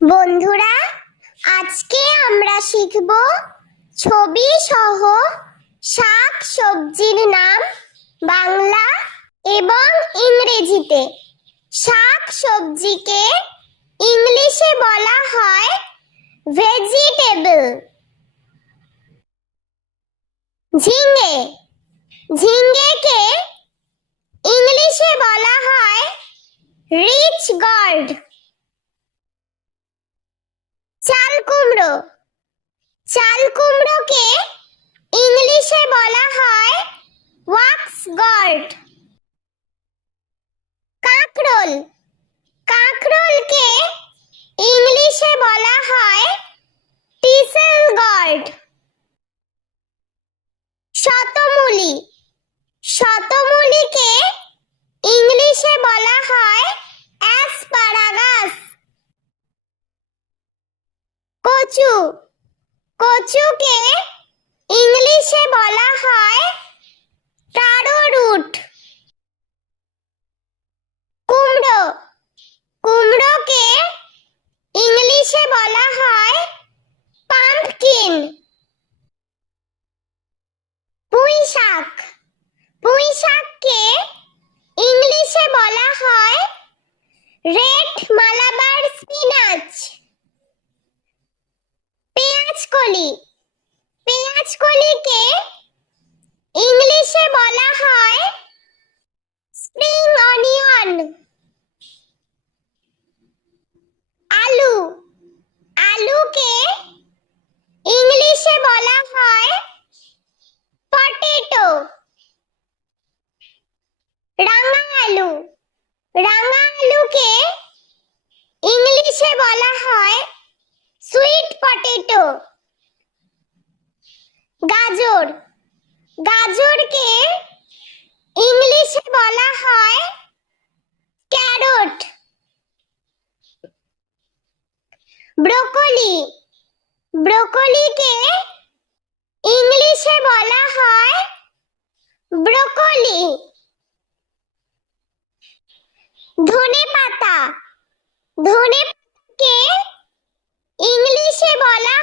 বন্ধুরা, আজকে আমরা শিখব ছবি সহ শাক সবজির নাম বাংলা এবং ইংরেজিতে। শাক সবজিকে ইংলিশে বলা হয় ভেজিটেবল ঝিঙে। ঝিঙ্গেকে ইংলিশে বলা হয় রিচ গর্ড চাল কুমড়ো। চাল কুমড়োকে ইংলিশে বলা হয় ওয়াক্স গর্ড কাঁকরোল কাঁকরোলকে ইংলিশে বলা হয় টিসেল গর্ড শতমূলি শতমূলিকে ইংলিশে বলা হয় অ্যাসপারাগাস কচু কচুকে ইংলিশে বলা হয় রুট কুমড়ো। কুমড়োকে ইংলিশে বলা হয় পাম্পকিন। পুঁই শাক পুঁই শাককে ইংলিশে বলা হয় রেড মালাবার স্পিনাচ। পেঁয়াজ কলি। পেঁয়াজ কলিকে ইংলিশে বলা হয় স্প্রিং অনিয়ন। আলু। আলুকে ইংলিশে বলা হয় পটেটো রাঙা আলু রাঙা আলুকে ইংলিশে বলা হয় সুইট পটেটো গাজর গাজরকে ইংলিশে বলা হয় ক্যারট ব্রোকলি। ব্রোকলিকে ইংলিশে বলা হয় ব্রোকলি। ধনে পাতা। ধনে পাতাকে ইংলিশে বলা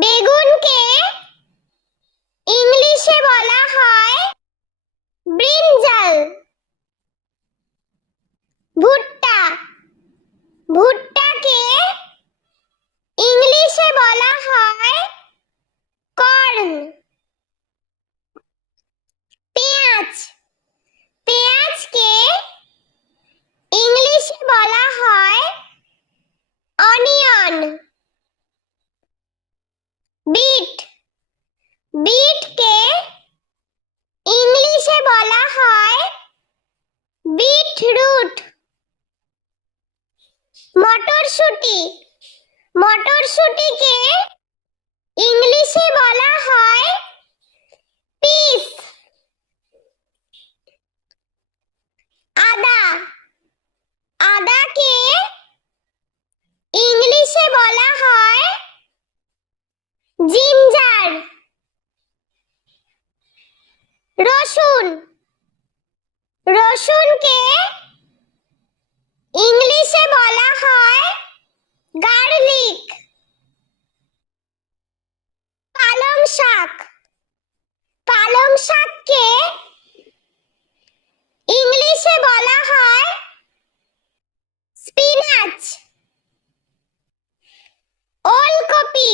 Bigo! মটরশুঁটি। মটরশুঁটিকে ইংলিশে বলা হয় পিস। আদা। আদাকে ইংলিশে বলা হয় জিঞ্জার। রসুন। রসুনকে ইংলিশে বলা হয় গার্লিক। পালং শাক। পালং শাককে ইংলিশে বলা হয় স্পিনাচ। ওলকপি।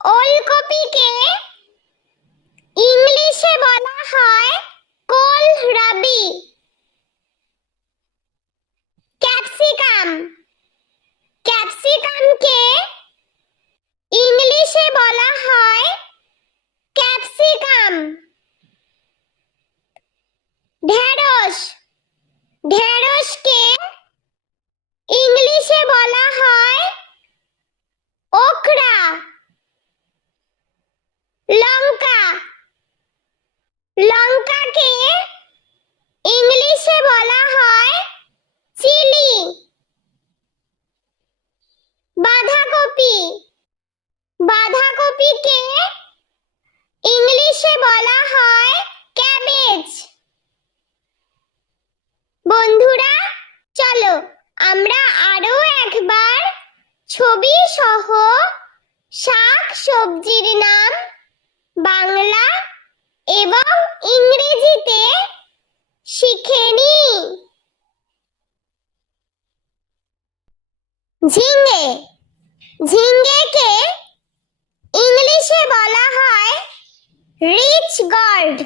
ওলকপিকে ইংলিশে বলা হয় লঙ্কাকে ইংলিশে বলা হয় চিলি বাঁধাকপি বাঁধাকপিকে ইংলিশে বলা হয় ক্যাবেজ বন্ধুরা, চলো আমরা আরও একবার ছবি সহ শাক সবজির নাম বাংলা এবং ইংরেজিতে শিখে নিই ঝিঙ্গে ঝিঙ্গেকে ইংলিশে বলা হয় রিচ গর্ড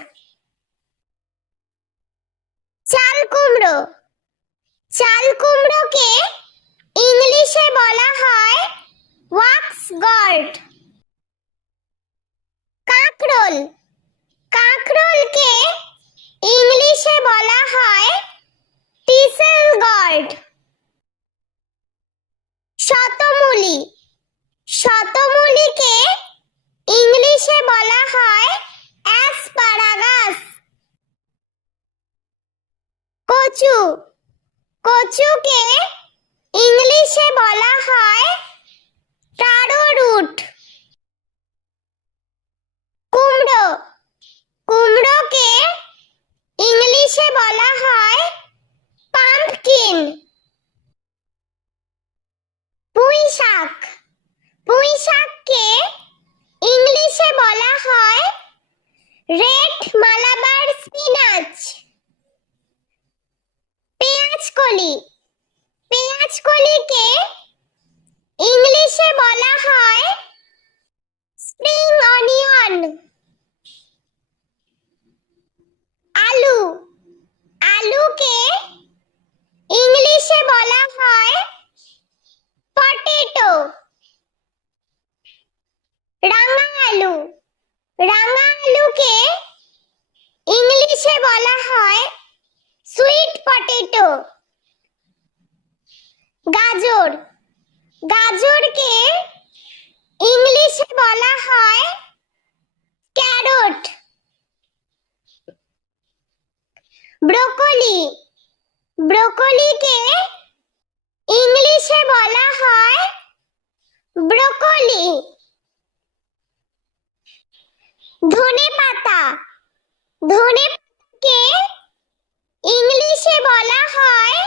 কুমড়ো। চাল কুমড়োকে ইংলিশে বলা হয় ওয়াক্স গর্ড। কাঁকরোল। কাঁকরোলকে ইংলিশে বলা হয় টিসেল গর্ড। শতমূলি। শতমূলিকে ইংলিশে বলা হয় অ্যাসপারাগাস। কচু। কচুকে ইংলিশে বলা হয় টারো রুট কুমড়ো কুমড়োকে ইংলিশে বলা হয় পাম্পকিন পুঁই শাক পুঁই শাককে ইংলিশে বলা হয় রেড মালাবার স্পিনাচ পেঁয়াজ কলি পেঁয়াজ ইংলিশে বলা হয় স্প্রিং অনিয়ন। আলু, আলুকে ইংলিশে বলা হয় পটেটো। রাঙা আলু, রাঙা আলুকে ইংলিশে বলা হয় সুইট পটেটো। গাজর। গাজরকে ইংলিশে বলা হয় ক্যারট। ব্রোকলি। ব্রোকলিকে ইংলিশে বলা হয় ব্রোকলি। ধনে পাতা ধনে পাতাকে ইংলিশে বলা হয়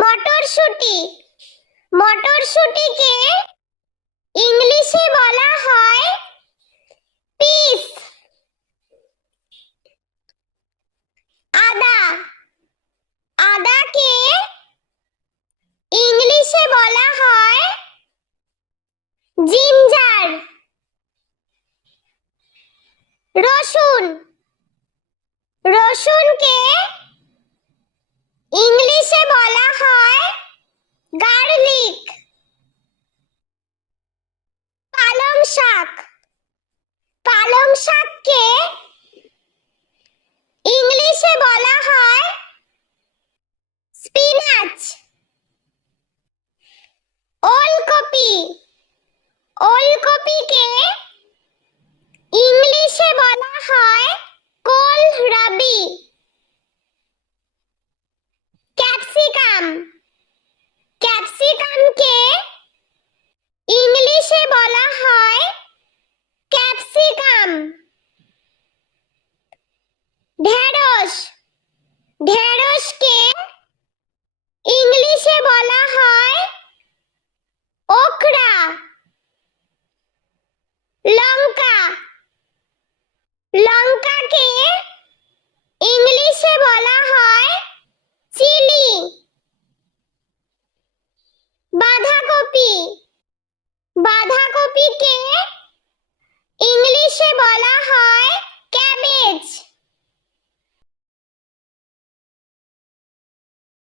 মটরশুঁটি। মটরশুঁটিকে ইংলিশে বলা হয় পিস। আদা। আদাকে ইংলিশে বলা হয় জিঞ্জার রসুন রসুনকে ইংলিশে বলা হয় গার্লিক পালং শাক পালং শাককে ইংলিশে বলা হয় স্পিনাচ ওলকপি ওলকপিকে ইংলিশে বলা হয় কোলরাবি ক্যাপসিকাম ক্যাপসিকামকে ইংলিশে বলা হয় ক্যাপসিকাম ঢেঁড়স ঢেঁড়সকে ইংলিশে বলা হয় ওকরা লঙ্কা লঙ্কাকে